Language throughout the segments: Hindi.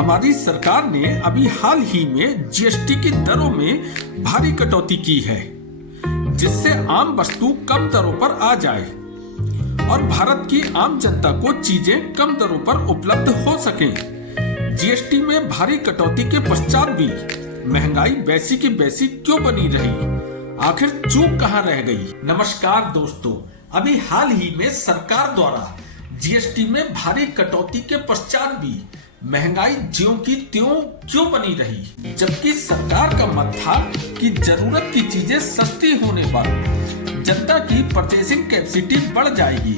हमारी सरकार ने अभी हाल ही में जीएसटी की दरों में भारी कटौती की है, जिससे आम वस्तु कम दरों पर आ जाए और भारत की आम जनता को चीजें कम दरों पर उपलब्ध हो सकें। जीएसटी में भारी कटौती के पश्चात भी महंगाई वैसी की वैसी क्यों बनी रही? आखिर चूक कहां रह गई? नमस्कार दोस्तों, अभी हाल ही में सरकार द्वारा जीएसटी में भारी कटौती के पश्चात भी महंगाई ज्यों की त्यों क्यों बनी रही, जबकि सरकार का मत था कि जरूरत की चीजें सस्ती होने पर जनता की परचेसिंग कैपेसिटी बढ़ जाएगी,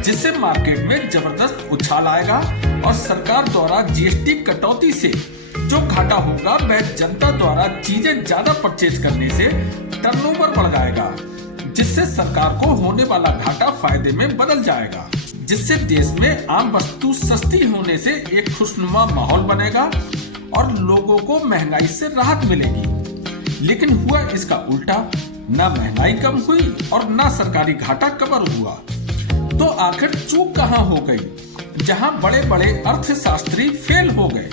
जिससे मार्केट में जबरदस्त उछाल आएगा और सरकार द्वारा जीएसटी कटौती से जो घाटा होगा वह जनता द्वारा चीजें ज्यादा परचेज करने से टर्नओवर बढ़ जाएगा, जिससे सरकार को होने वाला घाटा फायदे में बदल जाएगा, जिससे देश में आम वस्तु सस्ती होने से एक खुशनुमा माहौल बनेगा और लोगों को महंगाई से राहत मिलेगी। लेकिन हुआ इसका उल्टा, ना महंगाई कम हुई और ना सरकारी घाटा कवर हुआ। तो आखिर चूक कहां हो गई, जहां बड़े बड़े अर्थशास्त्री फेल हो गए?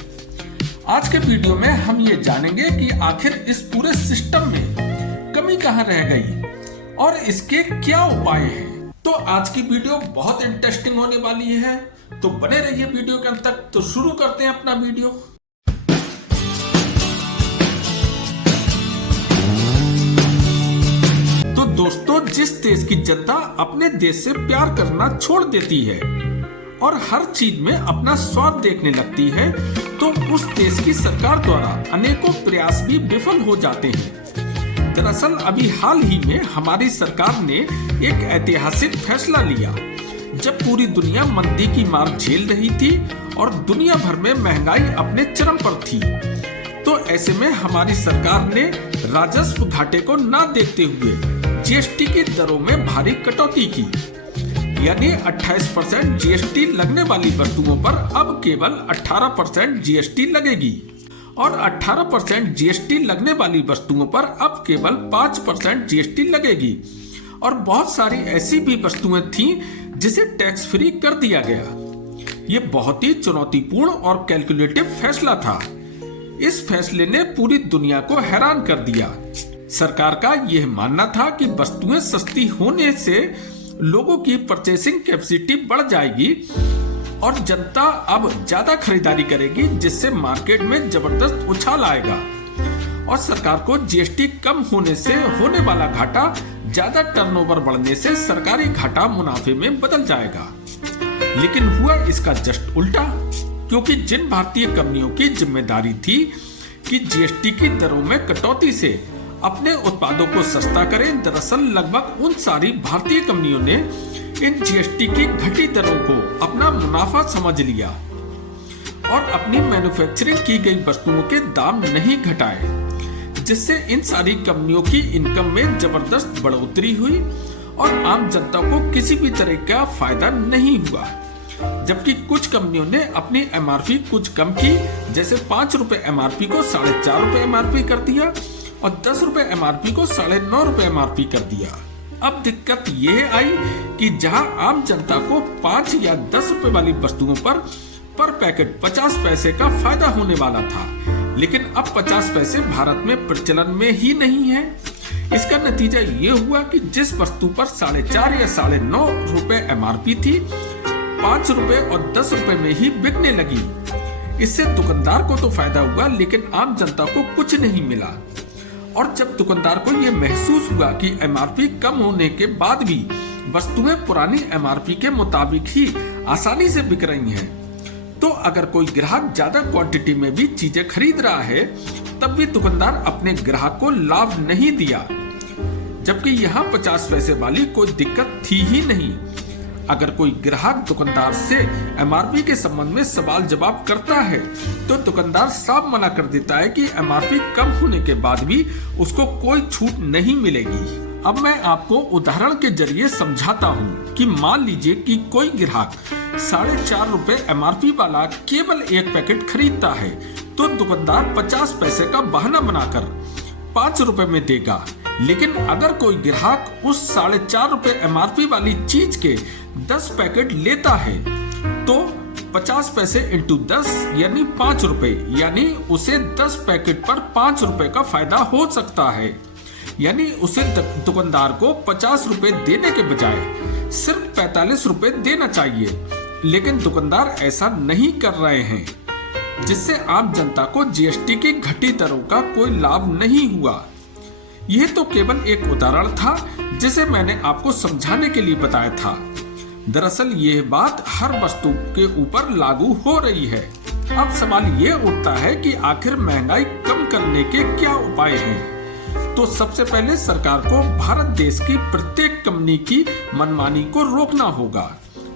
आज के वीडियो में हम ये जानेंगे कि आखिर इस पूरे सिस्टम में कमी कहां रह गई और इसके क्या उपाय हैं। तो आज की वीडियो बहुत इंटरेस्टिंग होने वाली है, तो बने रहिए वीडियो के अंत तक। तो शुरू करते हैं अपना वीडियो। तो दोस्तों, जिस देश की जनता अपने देश से प्यार करना छोड़ देती है और हर चीज में अपना स्वार्थ देखने लगती है, तो उस देश की सरकार द्वारा अनेकों प्रयास भी विफल हो जाते हैं। दरअसल अभी हाल ही में हमारी सरकार ने एक ऐतिहासिक फैसला लिया, जब पूरी दुनिया मंदी की मार झेल रही थी और दुनिया भर में महंगाई अपने चरम पर थी। तो ऐसे में हमारी सरकार ने राजस्व घाटे को न देखते हुए जीएसटी की दरों में भारी कटौती की, यानी 28% जीएसटी लगने वाली वस्तुओं पर अब केवल 18% जीएसटी लगेगी और 18% जीएसटी लगने वाली वस्तुओं पर अब केवल 5% जीएसटी लगेगी। और बहुत सारी ऐसी भी वस्तुएं थीं जिसे टैक्स फ्री कर दिया गया। ये बहुत ही चुनौतीपूर्ण और कैलकुलेटिव फैसला था। इस फैसले ने पूरी दुनिया को हैरान कर दिया। सरकार का यह मानना था कि वस्तुएं सस्ती होने से लोगों की परचेसिंग कैपेसिटी बढ़ जाएगी और जनता अब ज्यादा खरीदारी करेगी, जिससे मार्केट में जबरदस्त उछाल आएगा और सरकार को जीएसटी कम होने से होने वाला घाटा ज्यादा टर्नओवर बढ़ने से सरकारी घाटा मुनाफे में बदल जाएगा। लेकिन हुआ इसका जस्ट उल्टा, क्योंकि जिन भारतीय कंपनियों की जिम्मेदारी थी कि जीएसटी की दरों में कटौती से अपने उत्पादों को सस्ता करें, दरअसल लगभग उन सारी भारतीय कंपनियों ने इन जीएसटी की घटी दरों को अपना मुनाफा समझ लिया और अपनी मैन्युफैक्चरिंग की गई वस्तुओं के दाम नहीं घटाए, जिससे इन सारी कंपनियों की इनकम में जबरदस्त बढ़ोतरी हुई और आम जनता को किसी भी तरह का फायदा नहीं हुआ। जबकि कुछ कंपनियों ने अपनी एमआरपी कुछ कम की, जैसे 5 रुपए एमआरपी को 4.5 रुपए एमआरपी कर दिया और 10 रुपए एमआरपी को 9.5 रुपए एमआरपी कर दिया। अब दिक्कत यह आई कि जहां आम जनता को 5 या 10 रुपए वाली वस्तुओं पर पैकेट 50 पैसे का फायदा होने वाला था, लेकिन अब 50 पैसे भारत में प्रचलन में ही नहीं है। इसका नतीजा ये हुआ कि जिस वस्तु पर 4.5 या 9.5 रुपए एमआरपी थी, 5 रुपए और 10 रुपए में ही बिकने लगी। इससे दुकानदार को तो फायदा हुआ, लेकिन आम जनता को कुछ नहीं मिला। और जब दुकानदार को यह महसूस हुआ कि एमआरपी कम होने के बाद भी वस्तुएं पुरानी एमआरपी के मुताबिक ही आसानी से बिक रही हैं, तो अगर कोई ग्राहक ज्यादा क्वांटिटी में भी चीजें खरीद रहा है, तब भी दुकानदार अपने ग्राहक को लाभ नहीं दिया, जबकि यहाँ 50 पैसे वाली कोई दिक्कत थी ही नहीं। अगर कोई ग्राहक दुकानदार से एमआरपी के संबंध में सवाल जवाब करता है, तो दुकानदार साफ मना कर देता है कि एमआरपी कम होने के बाद भी उसको कोई छूट नहीं मिलेगी। अब मैं आपको उदाहरण के जरिए समझाता हूँ कि मान लीजिए कि कोई ग्राहक 4.5 रुपए एमआरपी वाला केवल एक पैकेट खरीदता है, तो दुकानदार 50 पैसे का बहाना बनाकर 5 रुपए में देगा। लेकिन अगर कोई ग्राहक उस 4.5 रुपए एमआरपी वाली चीज के 10 पैकेट लेता है, तो 50 पैसे इंटू 10 यानी 5 रुपए, यानी उसे 10 पैकेट पर 5 रुपए का फायदा हो सकता है। यानी उसे दुकानदार को 50 रुपए देने के बजाय सिर्फ 45 रुपए देना चाहिए, लेकिन दुकानदार ऐसा नहीं कर रहे हैं, जिससे आम जनता को जीएसटी की घटी दरों का कोई लाभ नहीं हुआ। यह तो केवल एक उदाहरण था जिसे मैंने आपको समझाने के लिए बताया था। दरअसल यह बात हर वस्तु के ऊपर लागू हो रही है। अब सवाल ये उठता है कि आखिर महंगाई कम करने के क्या उपाय हैं? तो सबसे पहले सरकार को भारत देश की प्रत्येक कंपनी की मनमानी को रोकना होगा।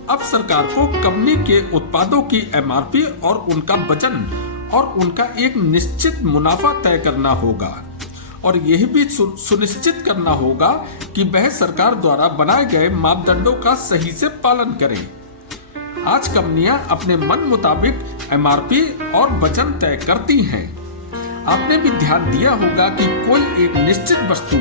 अब सरकार को कंपनी के उत्पादों की एमआरपी और उनका वजन और उनका एक निश्चित मुनाफा तय करना होगा, और यह भी सुनिश्चित करना होगा कि वह सरकार द्वारा बनाए गए मापदंडों का सही से पालन करे। आज कंपनियां अपने मन मुताबिक एमआरपी और वजन तय करती हैं। आपने भी ध्यान दिया होगा कि कोई एक निश्चित वस्तु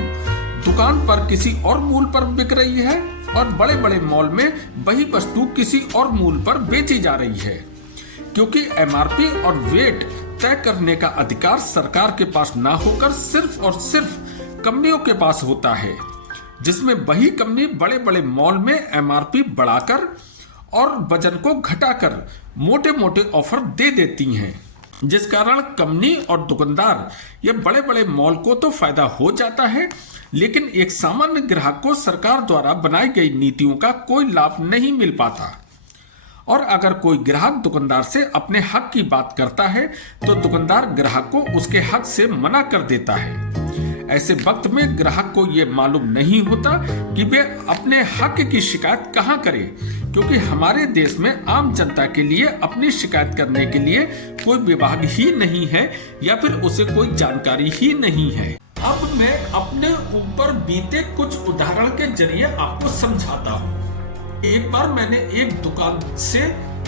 दुकान पर किसी और मूल्य पर बिक रही है और बड़े बड़े मॉल में वही वस्तु किसी और मूल्य पर बेची जा रही है, क्योंकि एमआरपी और वेट तय करने का अधिकार सरकार के पास ना होकर सिर्फ और सिर्फ कंपनियों के पास होता है, जिसमें वही कंपनी बड़े बड़े मॉल में एमआरपी बढ़ाकर और वजन को घटाकर मोटे मोटे ऑफर दे देती हैं, जिस कारण कंपनी और दुकानदार या बड़े बड़े मॉल को तो फायदा हो जाता है, लेकिन एक सामान्य ग्राहक को सरकार द्वारा बनाई गई नीतियों का कोई लाभ नहीं मिल पाता। और अगर कोई ग्राहक दुकानदार से अपने हक की बात करता है तो दुकानदार ग्राहक को उसके हक से मना कर देता है। ऐसे वक्त में ग्राहक को यह मालूम नहीं होता कि वे अपने हक की शिकायत कहां करे, क्योंकि हमारे देश में आम जनता के लिए अपनी शिकायत करने के लिए कोई विभाग ही नहीं है या फिर उसे कोई जानकारी ही नहीं है। अब मैं अपने ऊपर बीते कुछ उदाहरण के जरिए आपको समझाता हूँ। एक बार मैंने एक दुकान से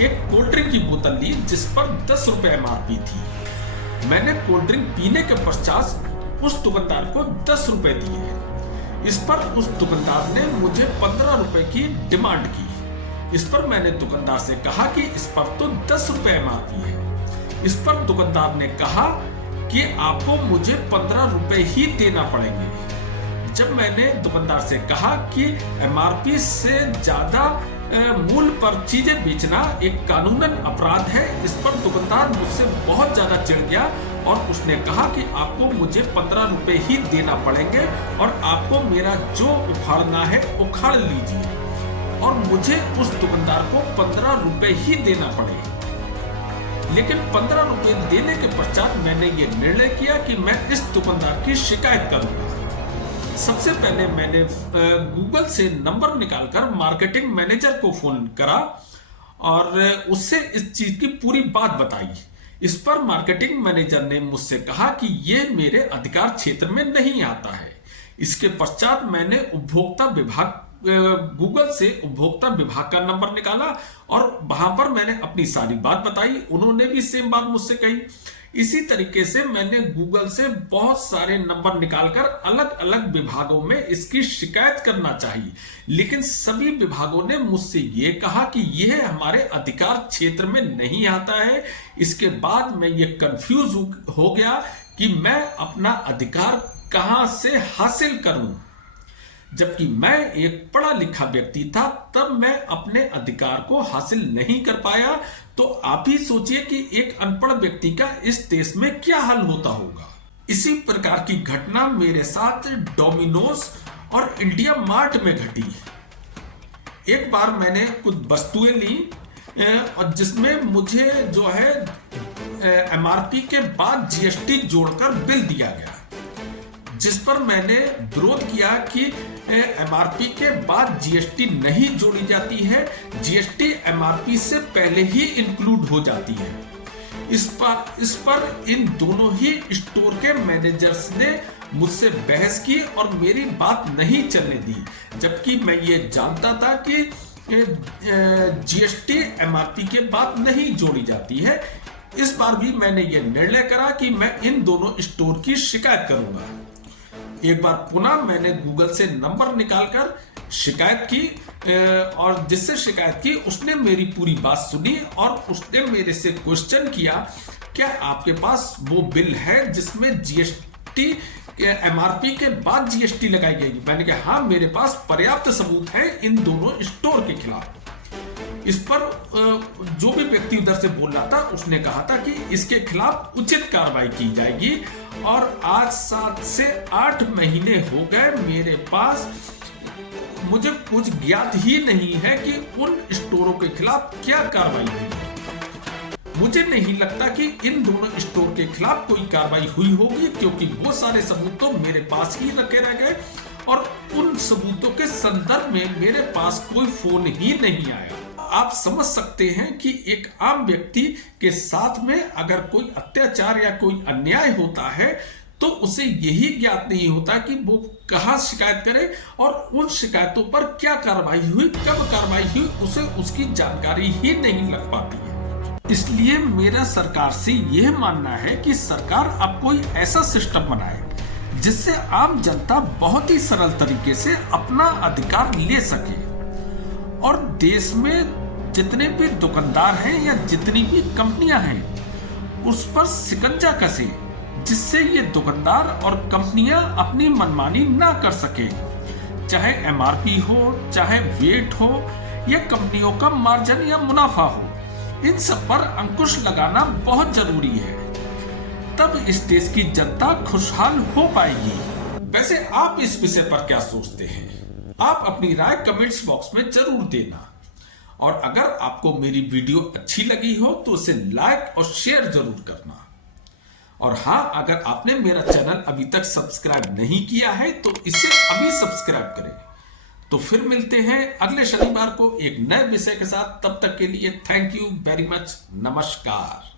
एक कोल्ड ड्रिंक की बोतल ली जिस पर 10 रुपए एमआरपी थी। मैंने कोल्ड ड्रिंक पीने के पश्चात उस दुकानदार को 10 रुपए दिए। इस पर उस दुकानदार ने मुझे 15 रुपए की डिमांड की। इस पर मैंने दुकानदार से कहा कि इस पर तो 10 रुपए एमआरपी है। इस पर दुकानदार ने कहा कि आपको मुझे 15 रुपए ही देना पड़ेंगे। जब मैंने दुकानदार से कहा कि एमआरपी से ज्यादा मूल्य पर चीजें बेचना एक कानूनन अपराध है, इस पर दुकानदार मुझसे बहुत ज्यादा चिढ़ गया और उसने कहा कि आपको मुझे 15 रुपए ही देना पड़ेंगे और आपको मेरा जो उखाड़ना है उखाड़ लीजिए, और मुझे उस दुकानदार को 15 रुपए ही देना पड़े। लेकिन 15 रुपए देने के पश्चात मैंने ये निर्णय किया कि मैं इस दुकानदार की शिकायत करूंगा। सबसे पहले मैंने गूगल से नंबर निकालकर मार्केटिंग मैनेजर को फोन करा और उससे इस चीज की पूरी बात बताई। इस पर मार्केटिंग मैनेजर ने मुझसे कहा कि ये मेरे अधिकार क्षेत्र में नहीं आता है। इसके पश्चात मैंने उपभोक्ता विभाग गूगल से उपभोक्ता विभाग का नंबर निकाला और वहां पर मैंने अपनी सारी बात बताई। उन्होंने भी सेम बात मुझसे कही। इसी तरीके से मैंने गूगल से बहुत सारे नंबर निकालकर अलग अलग विभागों में इसकी शिकायत करना चाहिए, लेकिन सभी विभागों ने मुझसे ये कहा कि यह हमारे अधिकार क्षेत्र में नहीं आता है। इसके बाद मैं ये कंफ्यूज हो गया कि मैं अपना अधिकार कहां से हासिल करूं। जबकि मैं एक पढ़ा लिखा व्यक्ति था, तब मैं अपने अधिकार को हासिल नहीं कर पाया। तो आप ही सोचिए कि एक अनपढ़ व्यक्ति का इस देश में क्या हाल होता होगा। इसी प्रकार की घटना मेरे साथ डोमिनोज और इंडिया मार्ट में घटी। एक बार मैंने कुछ वस्तुएं ली और जिसमें मुझे जो है एमआरपी के बाद जीएसटी जोड़कर बिल दिया गया, जिस पर मैंने विरोध किया कि एमआरपी के बाद जीएसटी नहीं जोड़ी जाती है, जीएसटी एमआरपी से पहले ही इंक्लूड हो जाती है। इस पर इन दोनों ही स्टोर के मैनेजर्स ने मुझसे बहस की और मेरी बात नहीं चलने दी, जबकि मैं ये जानता था कि जीएसटी एमआरपी के बाद नहीं जोड़ी जाती है। इस बार भी मैंने ये निर्णय करा कि मैं इन दोनों स्टोर की शिकायत करूंगा। एक बार पुनः मैंने गूगल से नंबर निकालकर शिकायत की, और जिससे शिकायत की, उसने मेरी पूरी बात सुनी और उसने मेरे से क्वेश्चन किया, क्या आपके पास वो बिल है जिसमें जीएसटी एमआरपी के बाद जीएसटी लगाई गई? मैंने कहा हाँ, मेरे पास पर्याप्त सबूत है इन दोनों स्टोर के खिलाफ। इस पर जो भी व्यक्ति उधर से बोल रहा था उसने कहा था कि इसके खिलाफ उचित कार्रवाई की जाएगी। और आज 7 से 8 महीने हो गए मेरे पास, मुझे कुछ ज्ञात ही नहीं है कि उन स्टोरों के खिलाफ क्या कार्रवाई हुई है। मुझे नहीं लगता कि इन दोनों स्टोर के खिलाफ कोई कार्रवाई हुई होगी, क्योंकि वो सारे सबूत तो मेरे पास ही रखे रह गए और उन सबूतों के संदर्भ में मेरे पास कोई फोन ही नहीं आया। आप समझ सकते हैं कि एक आम व्यक्ति के साथ में अगर कोई अत्याचार या कोई अन्याय होता है तो उसे यही ज्ञात नहीं होता कि वो कहां शिकायत करे और उन शिकायतों पर क्या कार्रवाई हुई, कब कार्रवाई हुई, उसे उसकी जानकारी ही नहीं लग पाती है। इसलिए मेरा सरकार से यह मानना है कि सरकार अब कोई ऐसा सिस्टम बनाए जिससे आम जनता बहुत ही सरल तरीके से अपना अधिकार ले सके और देश में जितने भी दुकानदार हैं या जितनी भी कंपनियां हैं उस पर शिकंजा कसे, जिससे ये दुकानदार और कंपनियां अपनी मनमानी ना कर सके, चाहे एमआरपी हो, चाहे वेट हो या कंपनियों का मार्जिन या मुनाफा हो। इन सब पर अंकुश लगाना बहुत जरूरी है, तब इस देश की जनता खुशहाल हो पाएगी। वैसे आप इस विषय पर क्या सोचते हैं? आप अपनी राय कमेंट्स बॉक्स में जरूर देना और अगर आपको मेरी वीडियो अच्छी लगी हो तो उसे लाइक और शेयर जरूर करना। और हाँ, अगर आपने मेरा चैनल अभी तक सब्सक्राइब नहीं किया है तो इसे अभी सब्सक्राइब करें। तो फिर मिलते हैं अगले शनिवार को एक नए विषय के साथ। तब तक के लिए थैंक यू वेरी मच। नमस्कार।